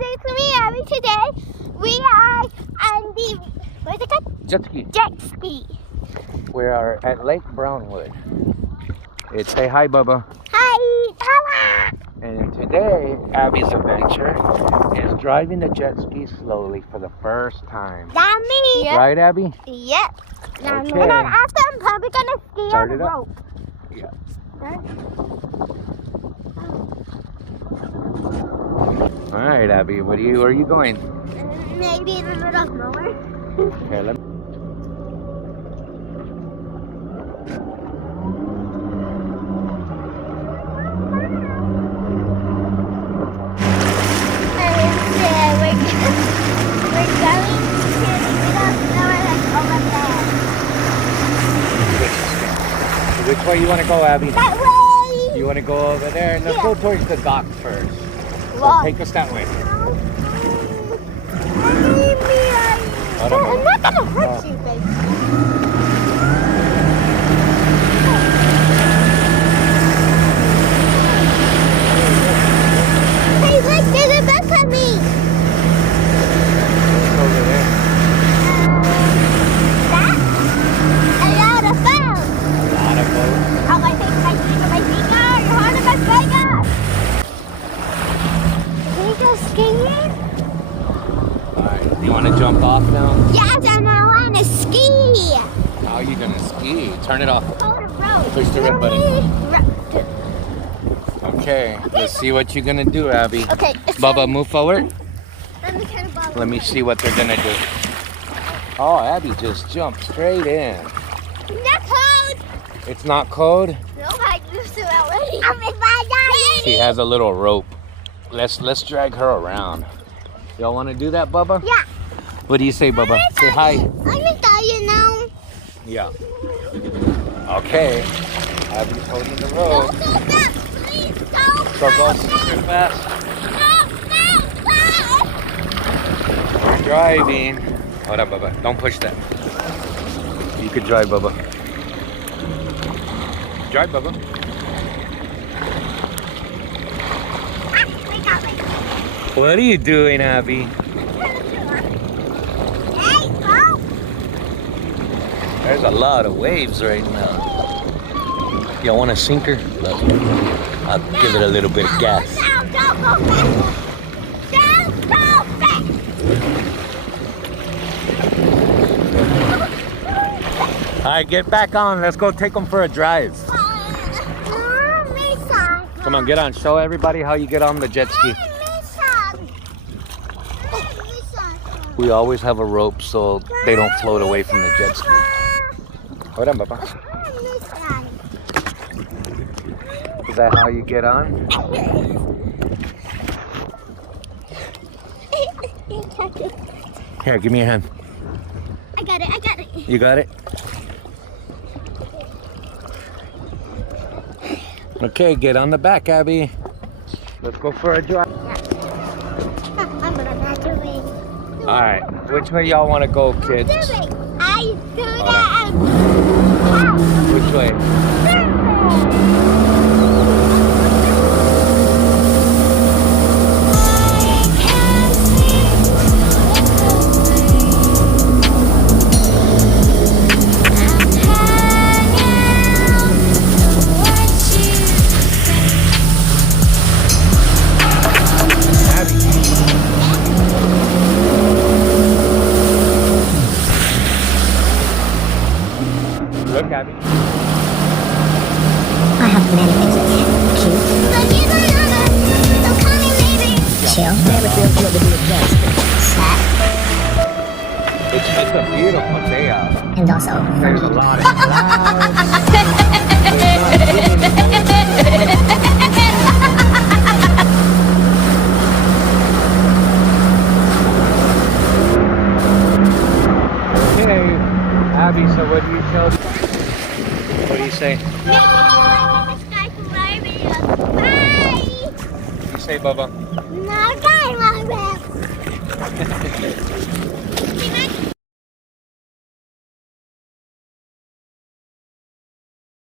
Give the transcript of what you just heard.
it's me, Abby. Today we are on the, what's it called? Jet ski. Jet ski. We are at Lake Brownwood. It's say hi, Bubba. Hi, Bella. And today, Abby's adventure is driving the jet ski slowly for the first time. That me. Yep. Right, Abby? Yep. Now, Okay. and then after I'm probably gonna ski Start on it the up. rope. Yeah. All right, Abby. Where are you going? Maybe in the middle of nowhere. Okay, let me. Which way you want to go, Abby? That way! You want to go over there? Let's go towards the dock first. So Wow. take us that way. I'm not gonna hurt you, baby. Hey, look, there's a bus coming. It's over there. That? A lot of fun. A lot of boats. Oh, my finger, my finger. You're holding my finger. Can we go skiing? Alright, you want to jump off now? Yes, and I want to ski. How are you going to ski? Turn it off. Hold the rope. Push the red button. Okay, let's see what you're going to do, Abby. Okay. it's Bubba, time. move forward. Let me turn the ball. Let me see what they're going to do. Oh, Abby just jumped straight in. Not cold. It's not cold? No, I used to already. I'm in my daddy. She has a little rope. Let's drag her around. Y'all want to do that, Bubba? Yeah. What do you say, Bubba? Say hi. I'm gonna tell you now. Yeah. Okay. Abby's holding the Don't rope. go back, please. Don't So go go super back. fast. No. We're driving. Hold up, Bubba. Don't push that. You could drive, Bubba. Drive, Bubba. We got it. What are you doing, Abby? Hey, go. There's a lot of waves right now. Y'all want a sinker? Look, I'll give it a little bit of gas. No, don't go back. Don't go back. All right, get back on. Let's go take them for a drive. Come on, get on. Show everybody how you get on the jet ski. We always have a rope so they don't float away from the jet ski. Hold on, Papa. Is that how you get on? Here, give me your hand. I got it, I got it. You got it? Okay, get on the back, Abby. Let's go for a drive. I'm gonna not do it. All right, which way y'all want to go, kids? I do that. Which way? Look, Abby. I have many things that cute, chill, never feel good to be adjust, sad, It's a beautiful day out. and also There's a funny. lot of Okay, Abby, so what do you tell? What do you say? Bye. You say, Bubba? No, guy, my